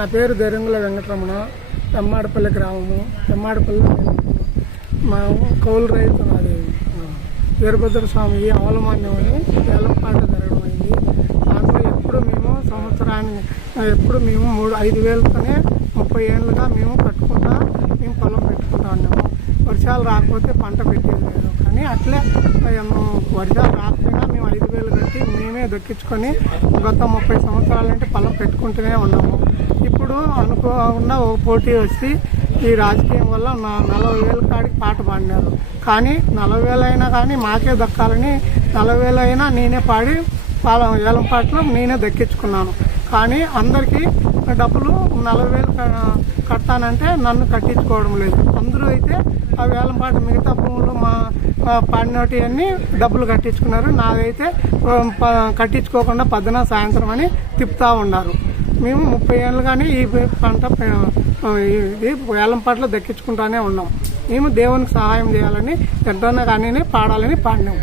నా పేరు దరింగుల వెంకటరమణ పెమ్మాడపల్లి గ్రామము పెమ్మాడపల్లి మా కౌలు రైతు నాది. వీరభద్ర స్వామి అవలమాన్యం అని వేలంపాట జరగడం అయింది. దాంట్లో ఎప్పుడు మేము సంవత్సరాన్ని ఎప్పుడు మేము మూడు ఐదు వేలతోనే ముప్పై ఏళ్ళుగా మేము కట్టుకుంటా మేము పొలం పెట్టుకుంటా ఉన్నాము. వర్షాలు రాకపోతే పంట పెట్టేది లేదు. కానీ అట్లే వర్షాలు రాకపోయినా మాత్రమే దక్కించుకొని గత ముప్పై సంవత్సరాల నుండి పొలం పెట్టుకుంటూనే ఉన్నాము. ఇప్పుడు అనుకో ఉన్న ఒక పోటీ వచ్చి ఈ రాజకీయం వల్ల నా నలభై వేల కాడికి పాట పాడినారు. కానీ నలభై వేలు అయినా కానీ మాకే దక్కాలని నలభై వేలు అయినా నేనే పాడి పాల వేలం పాటలు నేనే దక్కించుకున్నాను. కానీ అందరికీ డబ్బులు నలభై వేలు కడతానంటే నన్ను కట్టించుకోవడం లేదు. అందరూ అయితే ఆ వేలం పాట మిగతా భూములు పాడినటి అన్ని డబ్బులు కట్టించుకున్నారు. నాదైతే కట్టించుకోకుండా పొద్దున సాయంత్రం అని తిప్పుతూ ఉన్నారు. మేము ముప్పై ఏళ్ళు కానీ ఈ పంట ఇది వేలం పాటలో దక్కించుకుంటానే ఉన్నాం. మేము దేవునికి సహాయం చేయాలని ఎంతన్నా కానీ పాడాలని పాడినాము